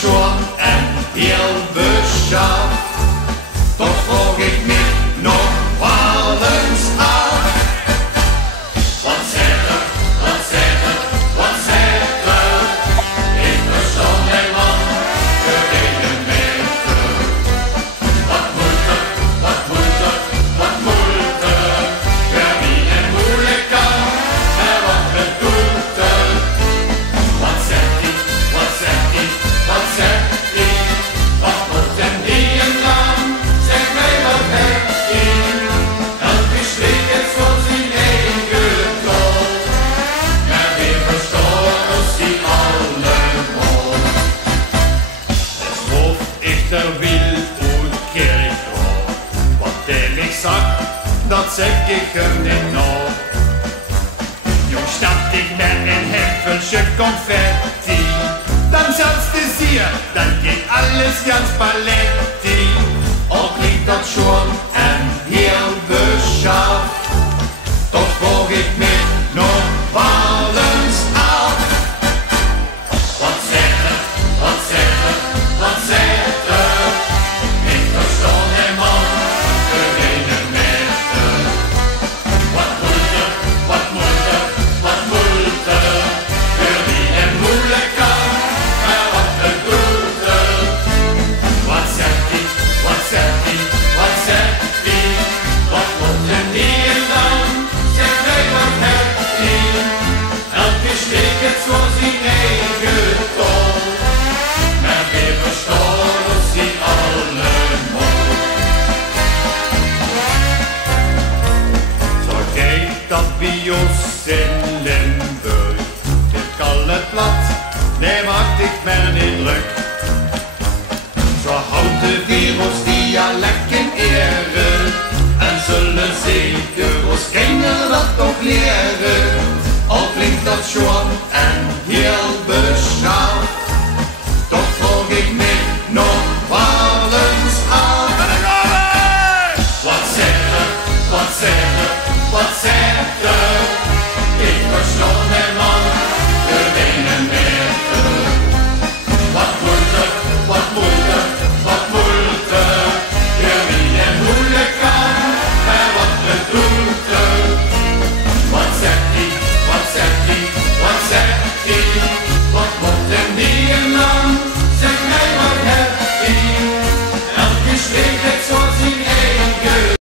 schon en heel beschaafd. Toch vroeg ik me nog wel eens af. Wat zegt er, wat zegt er, wat zegt er? Ik verstond helemaal gereden meter. Wat moet er, wat moet er, wat moet er? Wer wie en moeilijk kan, en wat bedoelt er? Wat zegt hij, wat zegt hij, wat zegt hij? Wat moet hem die en dan? Zeg mij wat heeft hij? Elke schrik is voor zijn eigen tol. Maar weer verstoren sie allemaal. Das Hofechter will und Kirchhof. Wat der mich sagt, dat zeg ik hem niet nog. Jong schnapp ich mir ein Häpfelchen Konfetti. Dann schaust du hier, dann geht alles ganz paletti. Auch klingt das schon ein heel beschaafd. Doch vroeg ik me nog wel eens af. Wat zegt er, wat zegt er, wat zegt er? Ik verstond hem al, gereden meter. Wat moet er, wat moet er, wat moet er? Voor wie hem moeilijk kan, maar wat bedoelt er? Wat zegt hij, wat zegt hij, wat zegt hij? Wat moet hem die en dan? Zeg mij wat hebt hij? Elke steek het voor zijn eigen tol. Maar weer verstoren sie allemaal. Zo geht dat bij ons in Limburg. Dit kalle plat, nee maakt ik mij niet druk. Zo houdt de wereld dialect in ere. En zullen zeker ons kinderen dat toch leren. Al klinkt dat schon en heel beschaafd. Toch vroeg ik me